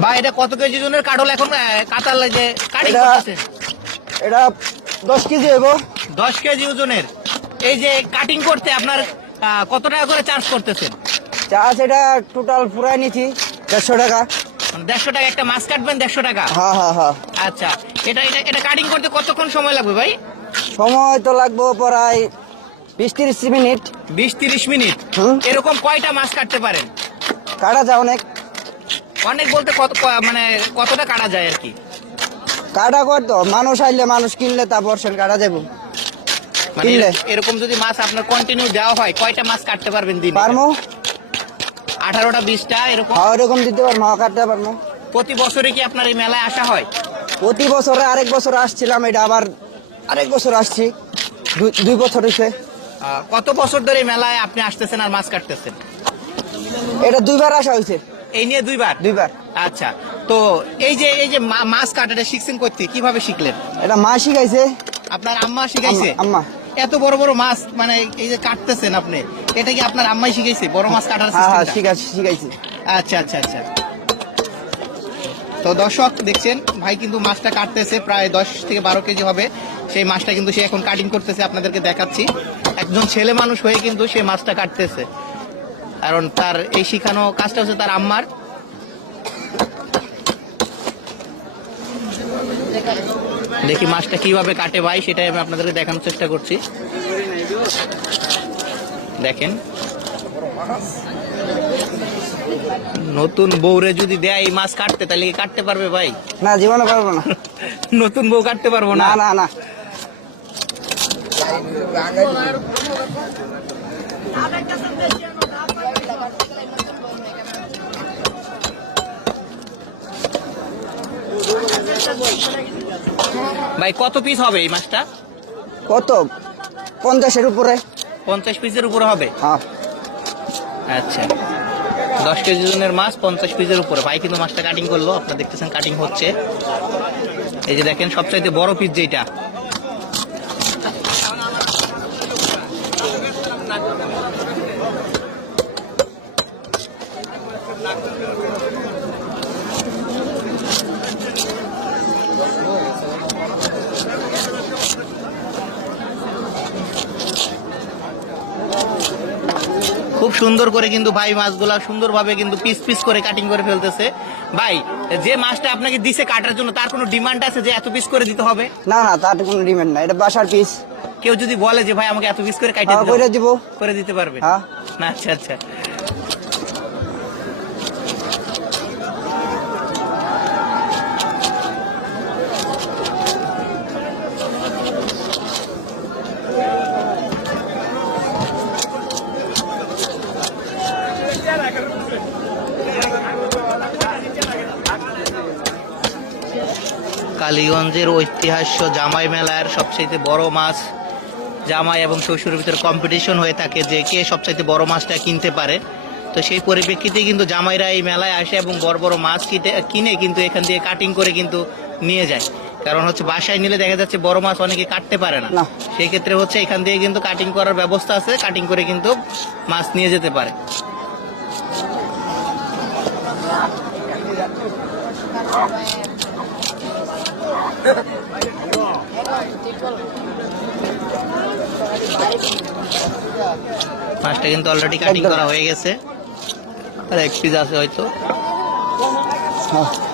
বা এটা কত কেজি ওজনের কাটল এখন কাতাল যে কাটিং করতেছে? এটা দশ কেজি হইব। দশ কেজি ওজনের। এই যে কাটিং করতে আপনার কত টাকা করে চার্জ করতেছেন? চার্জ এটা টোটাল পুরাই নিছি দেড়শো টাকা। দেড়শো টাকা একটা মাছ কাটবেন দেড়শো টাকা? হ্যাঁ হ্যাঁ হ্যাঁ আচ্ছা এটা এটা এটা কাটিং করতে কতক্ষণ সময় লাগবে ভাই? সময় তো লাগবো প্রায় বিশ তিরিশ মিনিট। বিশ তিরিশ মিনিট। এরকম কয়টা মাছ কাটতে পারেন? কাটা যায় অনেক। অনেক বলতে কত মানে কতটা কাটা যায় আর কি? কাটা কর তো মানুষ আইলে মানুষ কিনলে তা বর্ষেন কাটা যাব মানে কিনলে? এরকম যদি মাছ আপনার কন্টিনিউ দেওয়া হয় কয়টা মাছ কাটতে পারবেন দিন? পারমো। আঠারোটা বিশটা এরকম? হ্যাঁ ওরকম দিতে পারব হ্যাঁ কাটতে পারব প্রতি বছরে কি আপনার এই মেলায় আসা হয়? প্রতি বছরে আরেক বছর আসছিলাম এটা আবার আরেক বছর আসছি। দুই- দুই বছর হয়েছে কত বছর ধরে মেলায় আপনি আসতেছেন আর মাছ কাটতেছেন? এটা দুইবার আসা হয়েছে এই নিয়ে দুইবার? দুইবার। আচ্ছা তো এই যে এই যে মাছ কাটাটা শিখছেন করতে কীভাবে শিখলেন? এটা মা শিখাইছে। আপনার আম্মা শিখাইছে? আম্মা- এত বড় বড় মাছ মানে এই যে কাটতেছেন আপনি এটা কি আপনার আম্মাই শিখাইছে? বড় মাছ কাটার হ্যাঁ হ্যাঁ শিখাইছে। আচ্ছা আচ্ছা আচ্ছা। তো দর্শক দেখছেন ভাই কিন্তু মাছটা কাটতেছে প্রায় দশ থেকে বারো কেজি হবে। সেই মাছটা কিন্তু সে এখন কাটিং করতেছে আপনাদেরকে দেখাচ্ছি। একজন ছেলে মানুষ হয়ে কিন্তু সে মাছটা কাটতেছে। কারণ তার এই শিখানো কাজটা হচ্ছে তার আম্মার। দেখি মাছটা কীভাবে কাটে ভাই সেটাই আমি আপনাদেরকে দেখানোর চেষ্টা করছি। দেখেন। নতুন বউরে যদি দেয় এই মাছ কাটতে তাহলে কি কাটতে পারবে ভাই? না জীবনে পারব না। নতুন বউ কাটতে পারব না? না না না। ভাই কত পিস হবে এই মাছটা? কত? পঞ্চাশের উপরে। পঞ্চাশ পিসের উপরে হবে? হ্যাঁ। আচ্ছা। দশ কেজি জনের মাছ পঞ্চাশ পিসের উপরে। ভাই কিন্তু মাছটা কাটিং করল। আপনারা দেখতেছেন কাটিং হচ্ছে। এই যে দেখেন সবচাইতে বড় পিস যেটা। খুব সুন্দর করে কিন্তু ভাই মাছগুলা সুন্দরভাবে কিন্তু পিস পিস করে কাটিং করে ফেলতেছে। ভাই যে মাছটা আপনাকে দিছে কাটার জন্য তার কোনো ডিমান্ড আছে যে এত পিস করে দিতে হবে? না না তার কোনো ডিমান্ড না এটা বাসার পিস কেউ যদি বলে যে ভাই আমাকে এত পিস করে কাটিয়ে হ্যাঁ দিতে করে দিব। করে দিতে পারবে। হ্যাঁ। না আচ্ছা আচ্ছা। কালীগঞ্জের ঐতিহাস্য জামাই মেলার সবচেয়ে বড় মাছ জামাই এবং শ্বশুরের ভিতরে কম্পিটিশন হয়ে থাকে যে কে সবচাইতে বড় মাছটা কিনতে পারে। তো সেই পরিপ্রেক্ষিতে কিন্তু জামাইরা এই মেলায় আসে এবং বড় বড় মাছ কিনে কিনে কিন্তু এখান দিয়ে কাটিং করে কিন্তু নিয়ে যায়। কারণ হচ্ছে বাসায় নিলে দেখা যাচ্ছে বড় মাছ অনেকে কাটতে পারে না। না। সেই ক্ষেত্রে হচ্ছে এখান দিয়ে কিন্তু কাটিং করার ব্যবস্থা আছে কাটিং করে কিন্তু মাছ নিয়ে যেতে পারে। মাছটা কিন্তু অলরেডি কাটিং করা হয়ে গেছে। আর এক পিস আছে হয়তো। হ্যাঁ।